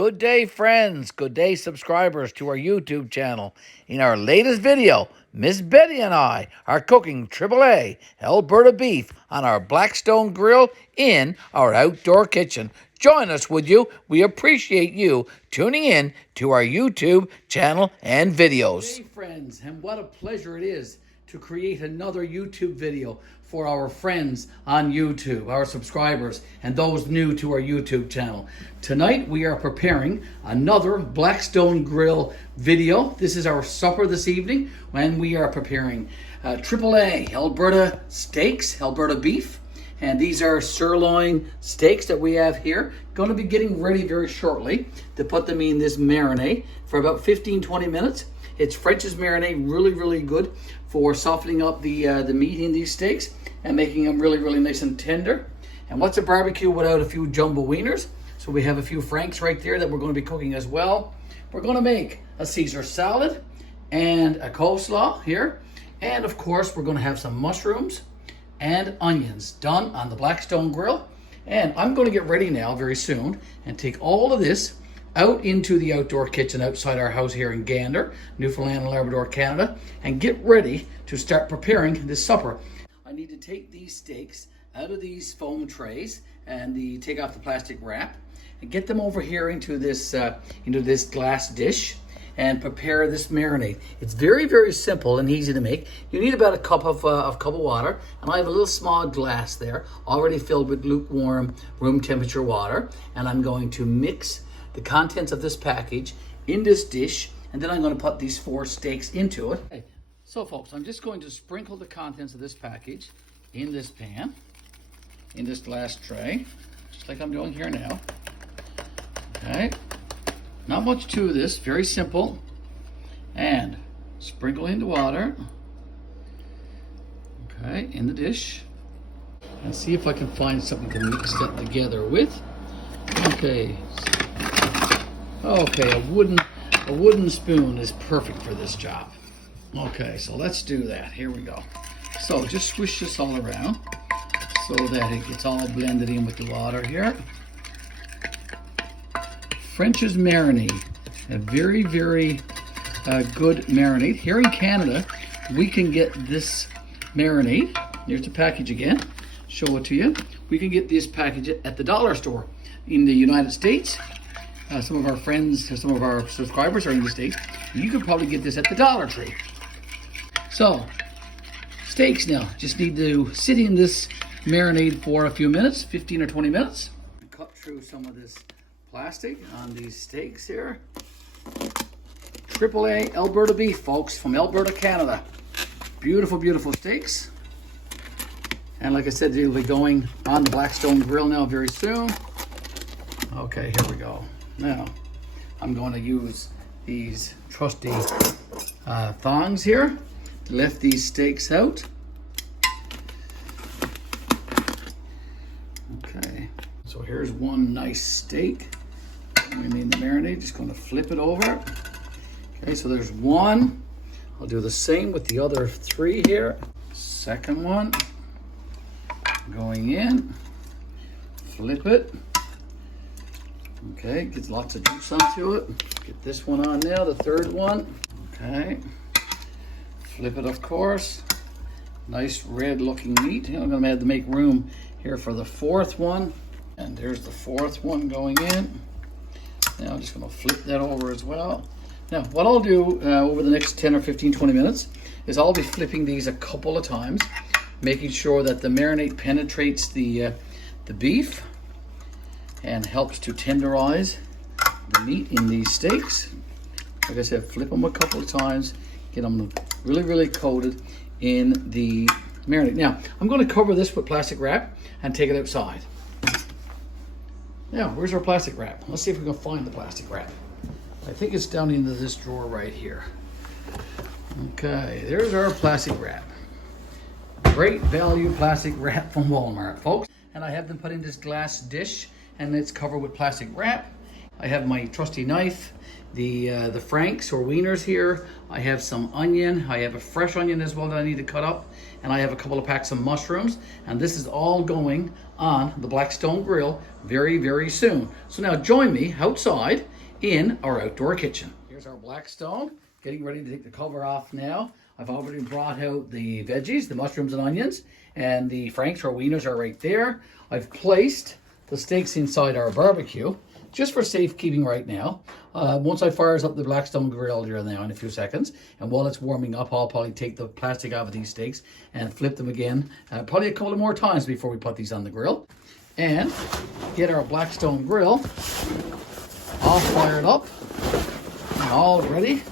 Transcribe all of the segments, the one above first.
Good day, friends. Good day, subscribers to our YouTube channel. In our latest video, Miss Betty and I are cooking AAA Alberta beef on our Blackstone Grill in our outdoor kitchen. Join us, would you? We appreciate you tuning in to our YouTube channel and videos. Hey, friends, and what a pleasure it is to create another YouTube video for our friends on YouTube, our subscribers, and those new to our YouTube channel. Tonight we are preparing another Blackstone Grill video. This is our supper this evening when we are preparing AAA Alberta steaks, Alberta beef. And these are sirloin steaks that we have here. Going to be getting ready very shortly to put them in this marinade for about 15-20 minutes. It's French's marinade, really good for softening up the meat in these steaks and making them really nice and tender. And what's a barbecue without a few jumbo wieners? So we have a few franks right there that we're going to be cooking as well. We're going to make a Caesar salad and a coleslaw here. And of course, we're going to have some mushrooms and onions done on the Blackstone Grill. And I'm going to get ready now very soon and take all of this out into the outdoor kitchen outside our house here in Gander, Newfoundland and Labrador, Canada, and get ready to start preparing this supper. I need to take these steaks out of these foam trays and take off the plastic wrap and get them over here into this glass dish and prepare this marinade. It's very simple and easy to make. You need about a cup of water, and I have a little small glass there already filled with lukewarm room temperature water, and I'm going to mix the contents of this package in this dish, and then I'm going to put these 4 steaks into it. Okay. So folks, I'm just going to sprinkle the contents of this package in this pan, in this glass tray, just like I'm doing here now. Okay. Not much to this, very simple. And sprinkle into water. Okay, in the dish. And see if I can find something to mix that together with. Okay. Okay, a wooden spoon is perfect for this job. Okay, so let's do that. Here we go. So just swish this all around so that it gets all blended in with the water here. French's marinade, a very good marinade. Here in Canada, we can get this marinade. Here's the package again. Show it to you. We can get this package at the dollar store in the United States. Some of our friends, some of our subscribers are in the States. You could probably get this at the Dollar Tree. So, steaks now just need to sit in this marinade for a few minutes, 15 or 20 minutes. Cut through some of this plastic on these steaks here. AAA Alberta beef, folks, from Alberta, Canada. Beautiful steaks. And like I said, they'll be going on the Blackstone Grill now very soon. Okay, here we go. Now, I'm going to use these trusty thongs here to lift these steaks out. Okay, so here's one nice steak. We need the marinade, just going to flip it over. Okay, so there's one. I'll do the same with the other 3 here. Second one, going in, flip it. Okay, gets lots of juice onto it. Get this one on now, the 3rd one. Okay, flip it, of course. Nice red looking meat. I'm gonna have to make room here for the 4th one. And there's the 4th one going in. Now I'm just gonna flip that over as well. Now, what I'll do over the next 10 or 15, 20 minutes is I'll be flipping these a couple of times, making sure that the marinade penetrates the beef and helps to tenderize the meat in these steaks. Like I said, flip them a couple of times, get them really coated in the marinade. Now, I'm going to cover this with plastic wrap and take it outside. Now, where's our plastic wrap? Let's see if we can find the plastic wrap. I think it's down into this drawer right here. Okay, there's our plastic wrap. Great value plastic wrap from Walmart, folks. And I have them put in this glass dish, and it's covered with plastic wrap. I have my trusty knife, the franks or wieners here. I have some onion. I have a fresh onion as well that I need to cut up, and I have a couple of packs of mushrooms. And this is all going on the Blackstone Grill very, very soon. So now join me outside in our outdoor kitchen. Here's our Blackstone, getting ready to take the cover off now. I've already brought out the veggies, the mushrooms and onions, and the franks or wieners are right there. I've placed the steaks inside our barbecue, just for safekeeping right now. Once I fires up the Blackstone Grill here now in a few seconds, and while it's warming up, I'll probably take the plastic off of these steaks and flip them again, probably a couple of more times before we put these on the grill. And get our Blackstone Grill all fired up and all ready.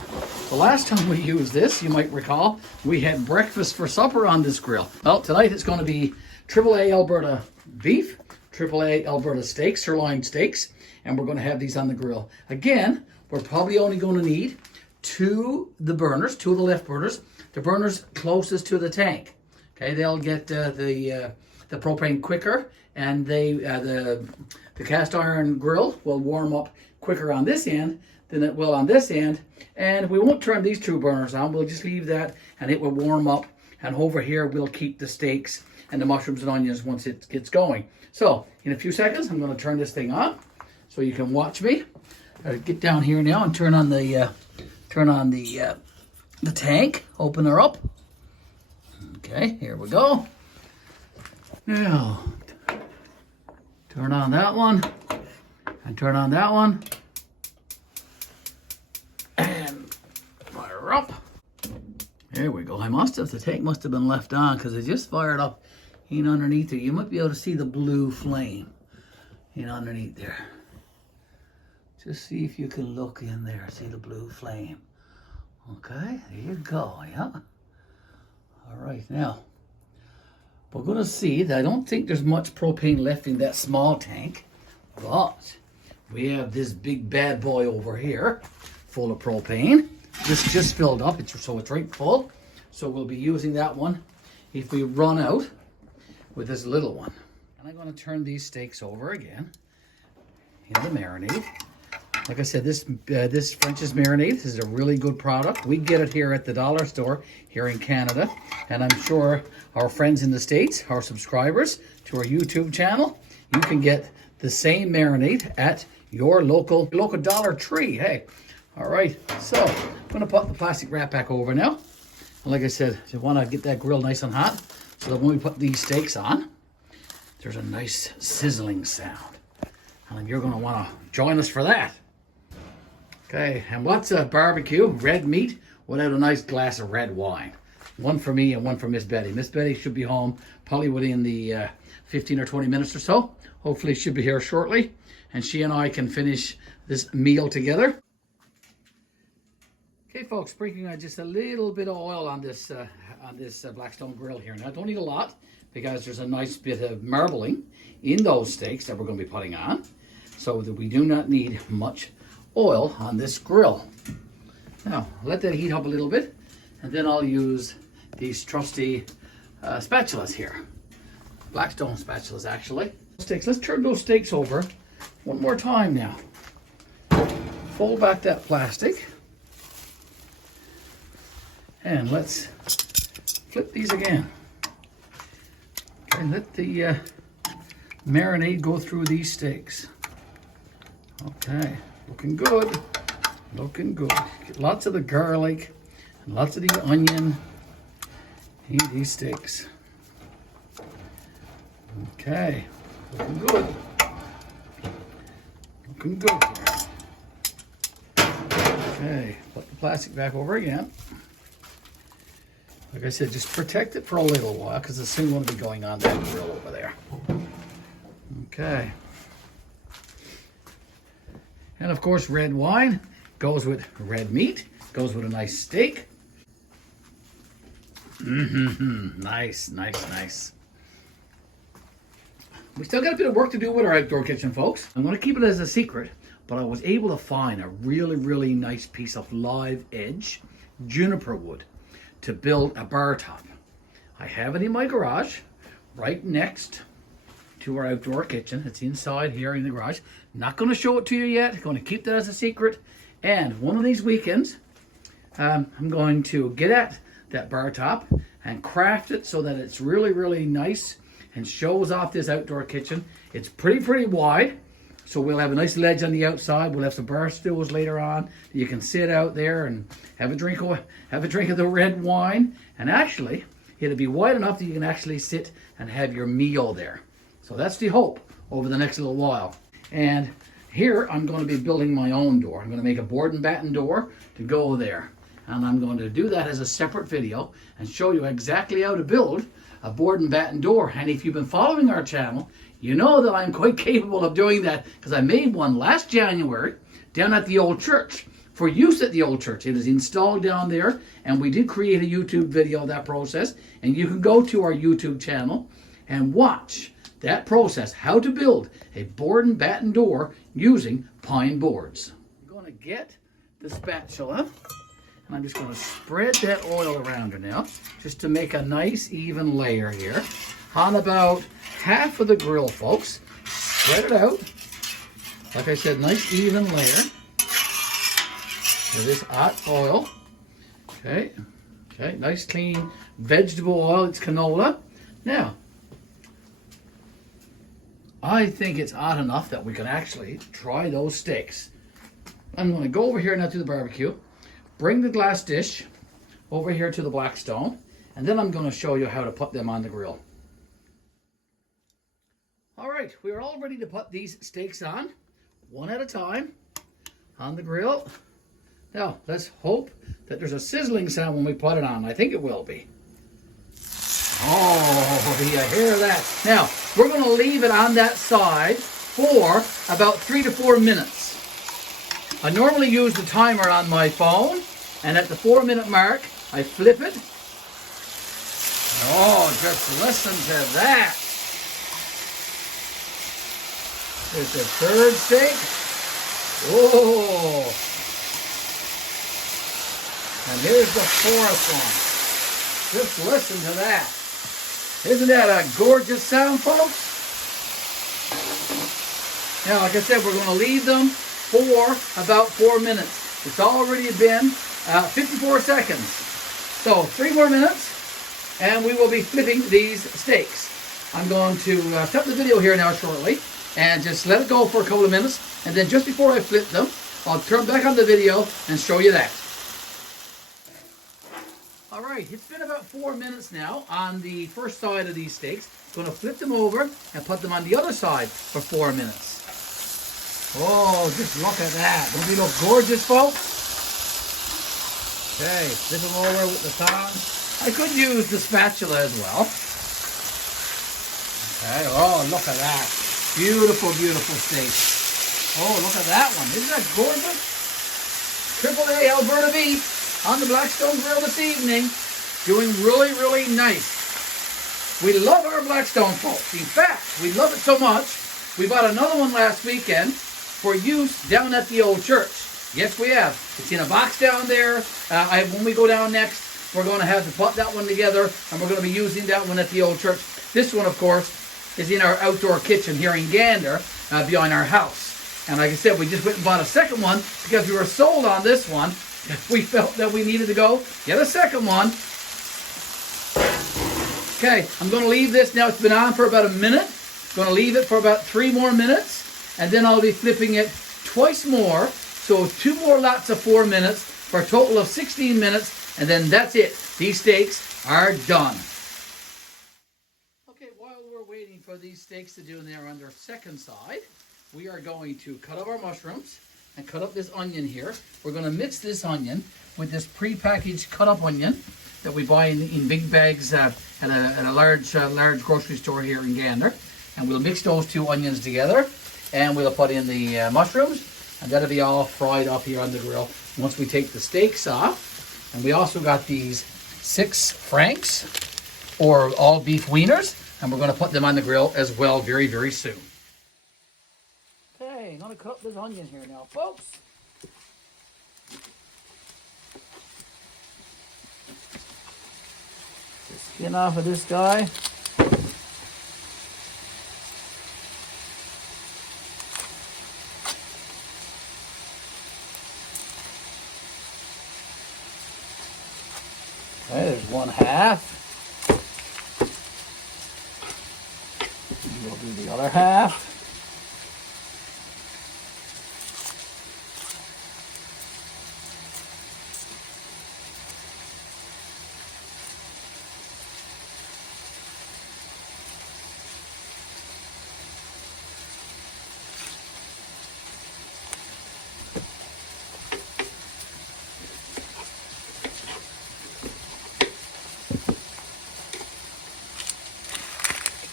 The last time we used this, you might recall, we had breakfast for supper on this grill. Well, tonight it's going to be AAA Alberta beef, AAA Alberta steaks, sirloin steaks, and we're going to have these on the grill. Again, we're probably only going to need two of the left burners, the burners closest to the tank. Okay, they'll get the propane quicker, and the cast iron grill will warm up quicker on this end than it will on this end. And we won't turn these two burners on. We'll just leave that and it will warm up. And over here, we'll keep the steaks and the mushrooms and onions once it gets going. So in a few seconds, I'm going to turn this thing on so you can watch me. Get down here now and turn on the tank. Open her up. Okay, here we go. Now, turn on that one and turn on that one. Up. There we go. The tank must have been left on because it just fired up in underneath there. You might be able to see the blue flame in underneath there. Just see if you can look in there, see the blue flame. Okay, there you go, yeah. All right, now, we're gonna see that I don't think there's much propane left in that small tank, but we have this big bad boy over here full of propane. This just filled up, so it's right full. So we'll be using that one if we run out with this little one. And I'm going to turn these steaks over again in the marinade. Like I said, this French's marinade, this is a really good product. We get it here at the dollar store here in Canada. And I'm sure our friends in the States, our subscribers to our YouTube channel, you can get the same marinade at your local Dollar Tree. Hey. All right, so I'm going to put the plastic wrap back over now. And like I said, you want to get that grill nice and hot so that when we put these steaks on, there's a nice sizzling sound. And you're going to want to join us for that. Okay, and what's a barbecue? Red meat without a nice glass of red wine. One for me and one for Miss Betty. Miss Betty should be home probably within the 15 or 20 minutes or so. Hopefully she'll be here shortly. And she and I can finish this meal together. Okay, folks, sprinkling just a little bit of oil on this Blackstone Grill here. Now, don't need a lot because there's a nice bit of marbling in those steaks that we're going to be putting on, so that we do not need much oil on this grill. Now, let that heat up a little bit, and then I'll use these trusty spatulas here. Blackstone spatulas, actually. Steaks. Let's turn those steaks over one more time now. Fold back that plastic. And let's flip these again. Okay, let the marinade go through these steaks. Okay, looking good. Looking good. Get lots of the garlic and lots of the onion in these steaks. Okay, looking good. Looking good here. Okay, put the plastic back over again. Like I said, just protect it for a little while because it's soon going to be going on that grill over there. Okay. And of course, red wine goes with red meat, goes with a nice steak. Nice, nice, nice. We still got a bit of work to do with our outdoor kitchen, folks. I'm going to keep it as a secret, but I was able to find a really, really nice piece of live edge juniper wood to build a bar top. I have it in my garage, right next to our outdoor kitchen. It's inside here in the garage. Not going to show it to you yet. I'm going to keep that as a secret. And one of these weekends, I'm going to get at that bar top and craft it so that it's really, really nice and shows off this outdoor kitchen. It's pretty wide. So we'll have a nice ledge on the outside. We'll have some bar stools later on. You can sit out there and have a drink of the red wine. And actually, it'll be wide enough that you can actually sit and have your meal there. So that's the hope over the next little while. And here I'm going to be building my own door. I'm going to make a board and batten door to go there. And I'm going to do that as a separate video and show you exactly how to build a board and batten door. And if you've been following our channel, you know that I'm quite capable of doing that, because I made one last January down at the old church for use at the old church. It is installed down there, and we did create a YouTube video of that process, and you can go to our YouTube channel and watch that process, how to build a board and batten door using pine boards. I'm going to get the spatula, and I'm just going to spread that oil around her now, just to make a nice even layer here on about half of the grill, folks. Spread it out. Like I said, nice even layer of this hot oil. Okay, nice clean vegetable oil. It's canola. Now, I think it's hot enough that we can actually try those steaks. I'm going to go over here now to the barbecue, bring the glass dish over here to the Blackstone, and then I'm going to show you how to put them on the grill. All right, we are all ready to put these steaks on, one at a time, on the grill. Now, let's hope that there's a sizzling sound when we put it on. I think it will be. Oh, do you hear that? Now, we're going to leave it on that side for about 3 to 4 minutes. I normally use the timer on my phone, and at the 4-minute mark, I flip it. Oh, just listen to that. There's the third steak. Oh. And here's the fourth one. Just listen to that. Isn't that a gorgeous sound, folks? Now, like I said, we're going to leave them for about 4 minutes. It's already been 54 seconds. So 3 more minutes, and we will be flipping these steaks. I'm going to stop the video here now shortly, and just let it go for a couple of minutes, and then just before I flip them, I'll turn back on the video and show you that. All right, it's been about 4 minutes now on the first side of these steaks. I'm going to flip them over and put them on the other side for 4 minutes. Oh, just look at that. Don't they look gorgeous, folks? Okay, flip them over with the tongs. I could use the spatula as well. Okay, oh, look at that. Beautiful, beautiful steak. Oh, look at that one. Isn't that gorgeous? AAA Alberta beef on the Blackstone Grill this evening. Doing really, really nice. We love our Blackstone, folks. In fact, we love it so much, we bought another one last weekend for use down at the old church. Yes, we have. It's in a box down there. When we go down next, we're going to have to put that one together, and we're going to be using that one at the old church. This one, of course, is in our outdoor kitchen here in Gander, behind our house. And like I said, we just went and bought a second one because we were sold on this one. We felt that we needed to go get a second one. Okay, I'm going to leave this now. It's been on for about a minute. Going to leave it for about 3 more minutes, and then I'll be flipping it twice more. So 2 more lots of 4 minutes for a total of 16 minutes, and then that's it. These steaks are done. Okay, while we're waiting for these steaks to do there on their second side, we are going to cut up our mushrooms and cut up this onion here. We're going to mix this onion with this pre-packaged cut-up onion that we buy in big bags at a large grocery store here in Gander. And we'll mix those 2 onions together, and we'll put in the mushrooms, and that'll be all fried up here on the grill once we take the steaks off. And we also got these 6 franks, or all beef wieners, and we're going to put them on the grill as well very, very soon. Okay, I'm going to cut up this onion here now, folks. The skin off of this guy. Okay, there's 1/2. do the other half.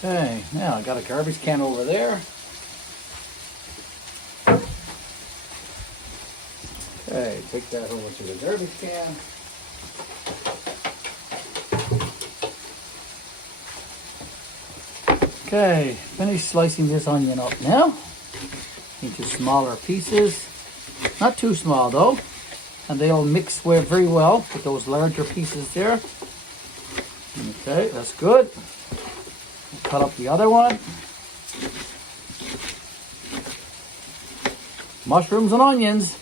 Okay, now I got a garbage can over there. Okay, take that over to the garbage can. Okay, finish slicing this onion up now into smaller pieces. Not too small though, and they'll mix very well with those larger pieces there. Okay, that's good. Cut up the other one. Mushrooms and onions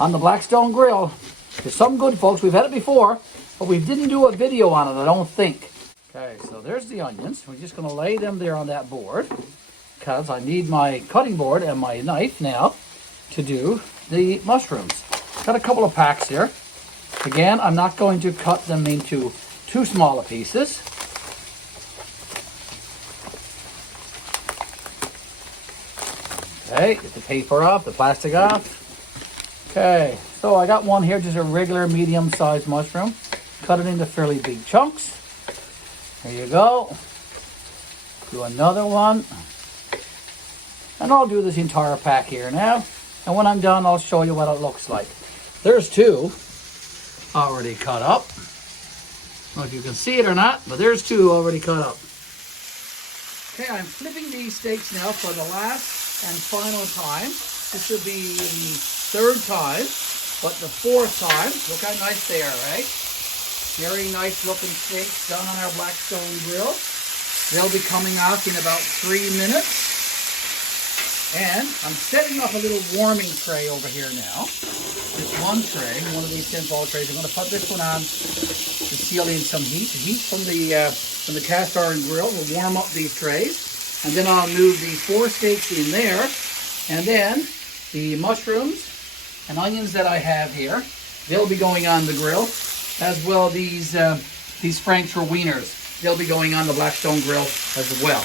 on the Blackstone Grill. It's something good, folks. We've had it before, but we didn't do a video on it, I don't think. Okay, so there's the onions. We're just going to lay them there on that board because I need my cutting board and my knife now to do the mushrooms. Got a couple of packs here. Again, I'm not going to cut them into too small a pieces. Okay, get the paper off, the plastic off. Okay, so I got one here, just a regular medium-sized mushroom. Cut it into fairly big chunks. There you go. Do another one. And I'll do this entire pack here now. And when I'm done, I'll show you what it looks like. There's two already cut up. I don't know if you can see it or not, but there's two already cut up. Okay, I'm flipping these steaks now for the last and final time. This should be the third time, but the fourth time. Look how nice they are, right? Very nice looking steaks done on our Blackstone Grill. They'll be coming off in about 3 minutes. And I'm setting up a little warming tray over here now. This one tray, one of these tinfoil trays, I'm going to put this one on to seal in some heat. Heat from the cast iron grill will warm up these trays. And then I'll move these 4 steaks in there. And then the mushrooms and onions that I have here, they'll be going on the grill. As well, these Frankfurt wieners, they'll be going on the Blackstone Grill as well.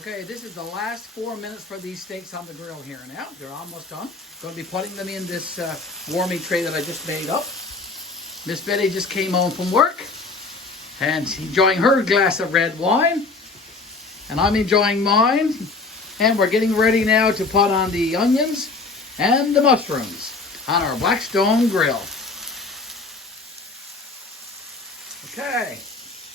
Okay, this is the last 4 minutes for these steaks on the grill here now. They're almost done. Going to be putting them in this warming tray that I just made up. Miss Betty just came home from work and enjoying her glass of red wine. And I'm enjoying mine. And we're getting ready now to put on the onions and the mushrooms on our Blackstone Grill. Okay.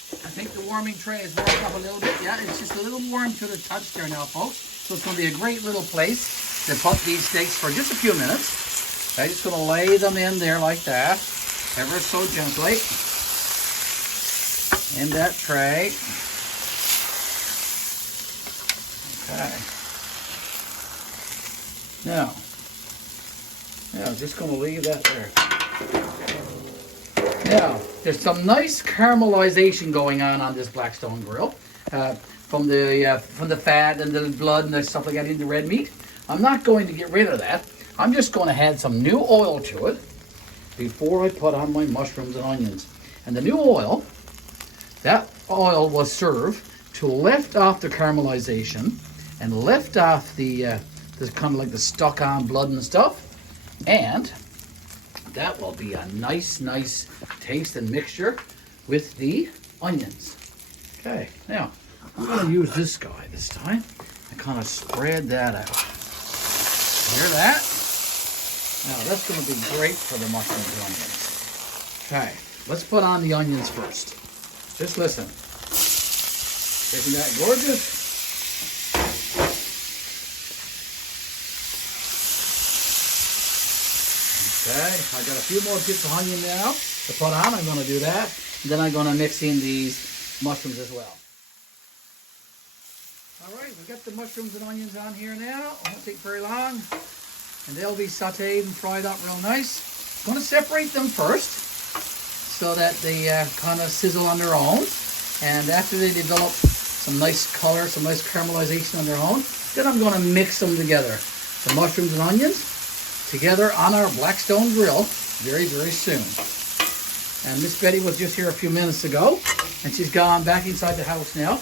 I think the warming tray is warmed up a little bit. Yeah, it's just a little warm to the touch there now, folks. So it's going to be a great little place to put these steaks for just a few minutes. I'm just going to lay them in there like that, ever so gently, in that tray. Okay. Now, I'm just going to leave that there. Now, there's some nice caramelization going on this Blackstone Grill from the fat and the blood and the stuff like that in the red meat. I'm not going to get rid of that. I'm just going to add some new oil to it before I put on my mushrooms and onions. And the new oil, that oil was served to lift off the caramelization and lift off the kind of like the stuck on blood and stuff. And that will be a nice taste and mixture with the onions. Okay, now I'm going to use this guy this time and kind of spread that out. Hear that? Now that's going to be great for the mushrooms and onions. Okay, let's put on the onions first. Just listen. Isn't that gorgeous? Okay, I got a few more bits of onion now to put on. I'm going to do that. And then I'm going to mix in these mushrooms as well. All right, we've got the mushrooms and onions on here now. It won't take very long. And they'll be sauteed and fried up real nice. I'm going to separate them first so that they kind of sizzle on their own. And after they develop some nice color, some nice caramelization on their own. Then I'm going to mix them together. The mushrooms and onions together on our Blackstone Grill very, very soon. And Miss Betty was just here a few minutes ago, and she's gone back inside the house now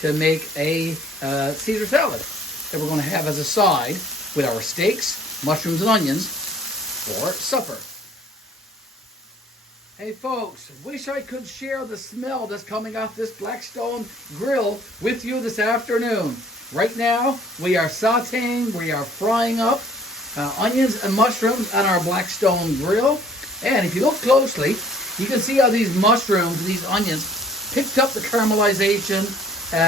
to make a Caesar salad that we're going to have as a side with our steaks, mushrooms, and onions for supper. Hey folks, wish I could share the smell that's coming off this Blackstone Grill with you this afternoon. Right now, we are sauteing, we are frying up onions and mushrooms on our Blackstone Grill. And if you look closely, you can see how these mushrooms and these onions picked up the caramelization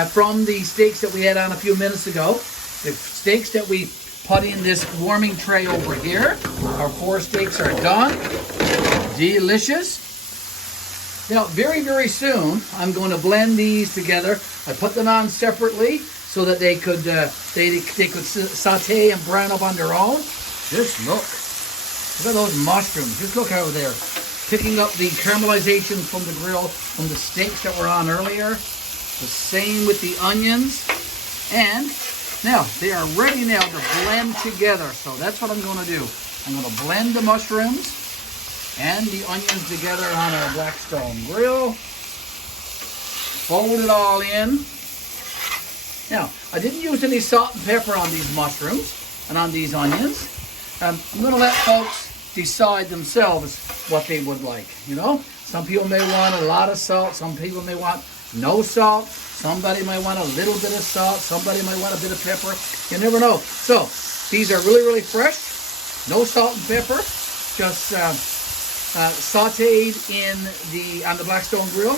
from the steaks that we had on a few minutes ago. The steaks that we put in this warming tray over here. Our 4 steaks are done. Delicious. Now, very, very soon, I'm going to blend these together. I put them on separately so that they could saute and brown up on their own. Just look at those mushrooms. Just look how they're picking up the caramelization from the grill, from the steaks that were on earlier. The same with the onions. And now they are ready now to blend together. So that's what I'm going to do. I'm going to blend the mushrooms and the onions together on our Blackstone Grill. Fold it all in. Now, I didn't use any salt and pepper on these mushrooms and on these onions. I'm going to let folks decide themselves what they would like, you know. Some people may want a lot of salt. Some people may want no salt. Somebody might want a little bit of salt. Somebody might want a bit of pepper. You never know. So, these are really, really fresh. No salt and pepper. Just sauteed on the Blackstone Grill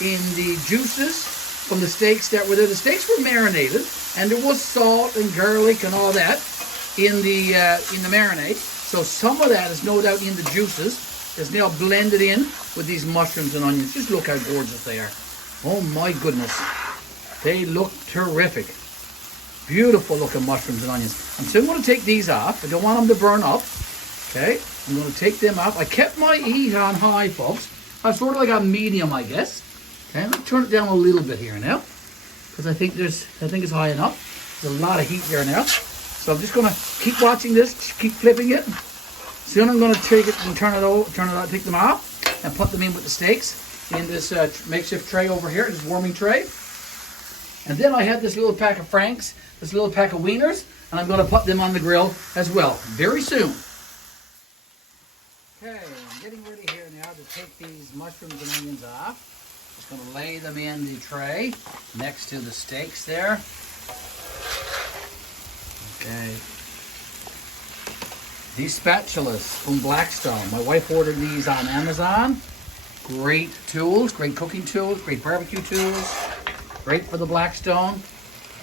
in the juices from the steaks that were there. The steaks were marinated, and there was salt and garlic and all that in the marinade. So some of that is no doubt in the juices. Is now blended in with these mushrooms and onions. Just look how gorgeous they are. Oh my goodness. They look terrific. Beautiful looking mushrooms and onions. I'm still going to take these off. I don't want them to burn up. Okay. I'm going to take them off. I kept my heat on high, folks. I'm sort of like a medium, I guess. Okay. I'm going to turn it down a little bit here now, because I think it's high enough. There's a lot of heat there now. So I'm just going to keep watching this, keep flipping it. Soon I'm going to take it and turn it out, take them off, and put them in with the steaks in this makeshift tray over here, this warming tray. And then I had this little pack of Franks, this little pack of wieners, and I'm going to put them on the grill as well very soon. Okay, I'm getting ready here now to take these mushrooms and onions off. Just going to lay them in the tray next to the steaks there. Okay. These spatulas from Blackstone. My wife ordered these on Amazon. Great tools, great cooking tools, great barbecue tools. Great for the Blackstone.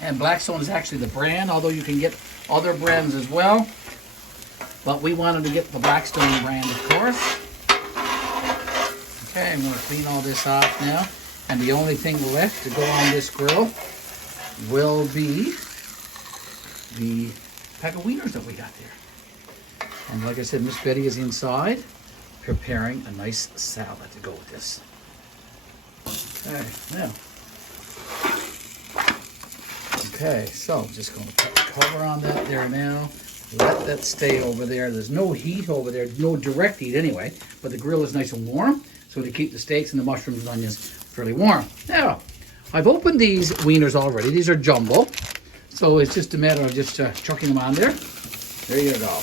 And Blackstone is actually the brand, although you can get other brands as well. But we wanted to get the Blackstone brand, of course. Okay, I'm going to clean all this off now. And the only thing left to go on this grill will be the pack of wieners that we got there. And like I said, Miss Betty is inside preparing a nice salad to go with this. Okay, now. Okay, so just going to put the cover on that there now. Let that stay over there. There's no heat over there, no direct heat anyway, but the grill is nice and warm, so to keep the steaks and the mushrooms and onions fairly warm. Now, I've opened these wieners already. These are jumbo, so it's just a matter of just chucking them on there. There you go.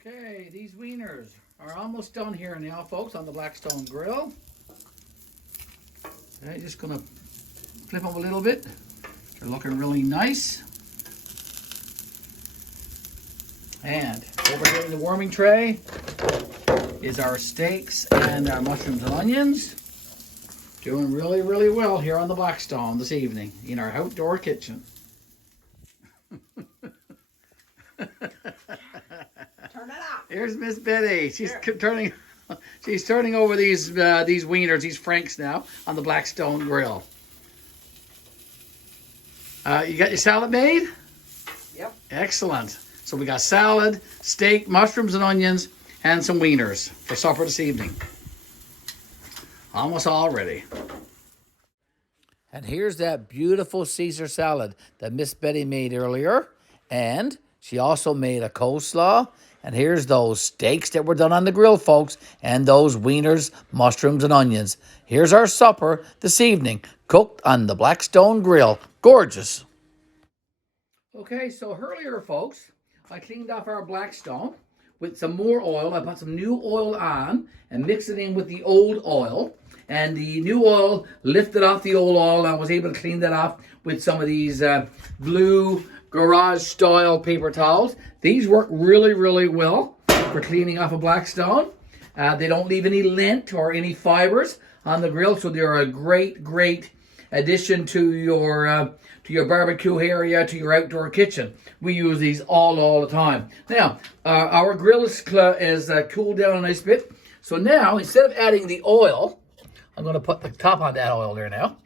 Okay, these wieners are almost done here now, folks, on the Blackstone Grill. Okay, just going to flip them a little bit. They're looking really nice. And over here in the warming tray is our steaks and our mushrooms and onions. Doing really, really well here on the Blackstone this evening in our outdoor kitchen. Turn it up. Here's Miss Betty. She's turning over these wieners, these Franks now on the Blackstone Grill. You got your salad made? Yep. Excellent. So we got salad, steak, mushrooms and onions, and some wieners for supper this evening. Almost all ready. And here's that beautiful Caesar salad that Miss Betty made earlier. And she also made a coleslaw. And here's those steaks that were done on the grill, folks. And those wieners, mushrooms, and onions. Here's our supper this evening, cooked on the Blackstone Grill. Gorgeous. Okay, so earlier, folks, I cleaned off our Blackstone with some more oil. I put some new oil on and mixed it in with the old oil. And the new oil lifted off the old oil. I was able to clean that off with some of these blue garage style paper towels. These work really, really well for cleaning off a Blackstone. They don't leave any lint or any fibers on the grill, so they're a great, great addition to your barbecue area, to your outdoor kitchen. We use these all the time. Now, our grill is cooled down a nice bit. So now, instead of adding the oil, I'm going to put the top on that oil there now.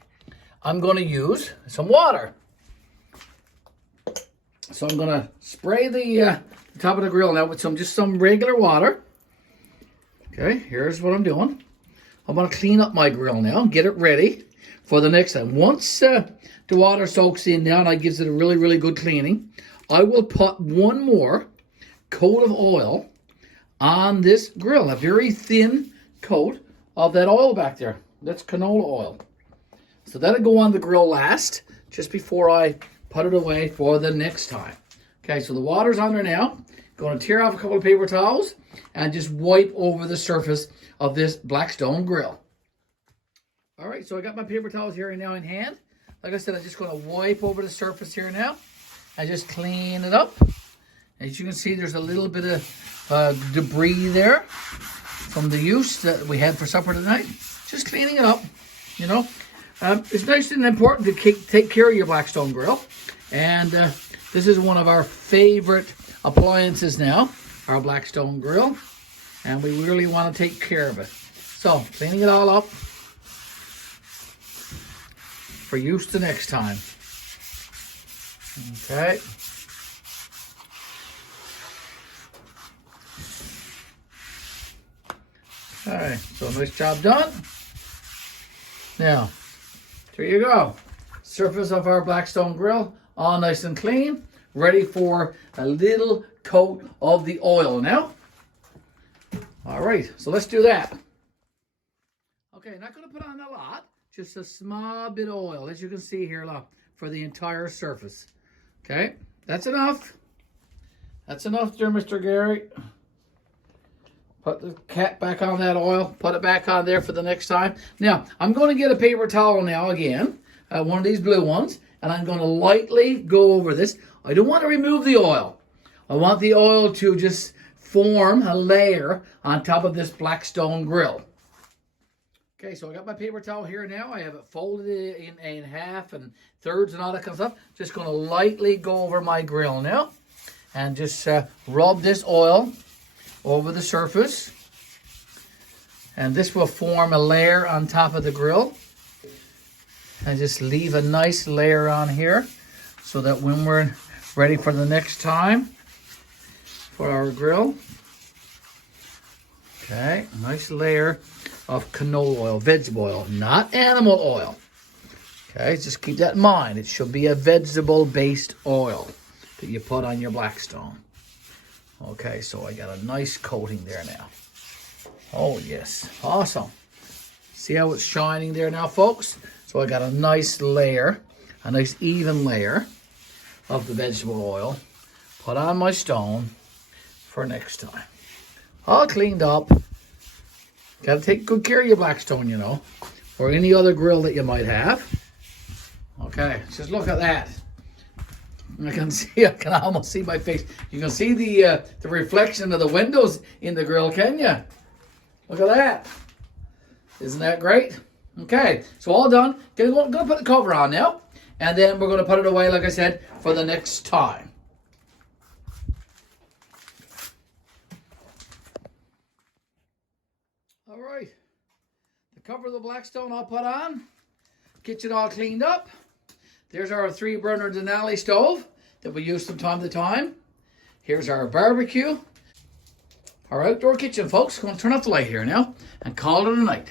I'm going to use some water. So I'm going to spray the top of the grill now with just some regular water. Okay, here's what I'm doing. I'm going to clean up my grill now and get it ready for the next time. Once the water soaks in now and it gives it a really, really good cleaning, I will put one more coat of oil on this grill. A very thin coat of that oil back there. That's canola oil. So that'll go on the grill last, just before I put it away for the next time. Okay, so the water's on there now. Going to tear off a couple of paper towels and just wipe over the surface of this Blackstone grill. All right, so I got my paper towels here now in hand. Like I said, I'm just going to wipe over the surface here now and just clean it up. As you can see, there's a little bit of debris there from the use that we had for supper tonight. Just cleaning it up, you know. It's nice and important to take care of your Blackstone grill. And this is one of our favorite appliances now, our Blackstone grill. And we really want to take care of it. So, cleaning it all up for use the next time. Okay. All right, so nice job done. Now, there you go. Surface of our Blackstone grill, all nice and clean, ready for a little coat of the oil now. All right, so let's do that. Okay, not going to put on a lot, just a small bit of oil, as you can see here, look, for the entire surface. Okay, that's enough. That's enough there, Mr. Garry. Put the cap back on that oil. Put it back on there for the next time. Now, I'm going to get a paper towel now again, one of these blue ones, and I'm going to lightly go over this. I don't want to remove the oil. I want the oil to just form a layer on top of this Blackstone grill. Okay, so I got my paper towel here now. I have it folded in half and thirds and all that kind of stuff. Just going to lightly go over my grill now and just rub this oil over the surface, and this will form a layer on top of the grill, and just leave a nice layer on here so that when we're ready for the next time for our grill, okay, nice layer of canola oil, vegetable oil, not animal oil. Okay, just keep that in mind. It should be a vegetable based oil that you put on your Blackstone. Okay, so I got a nice coating there now. Oh, yes. Awesome. See how it's shining there now, folks? So I got a nice layer, a nice even layer of the vegetable oil. Put on my stone for next time. All cleaned up. Got to take good care of your Blackstone, you know, or any other grill that you might have. Okay, just look at that. I can almost see my face. You can see the reflection of the windows in the grill, can you? Look at that. Isn't that great? Okay, so all done. Going to put the cover on now, and then we're going to put it away, like I said, for the next time. All right. The cover of the Blackstone I'll put on. Kitchen all cleaned up. There's our 3-burner Denali stove that we use from time to time. Here's our barbecue. Our outdoor kitchen, folks. Going to turn off the light here now and call it a night.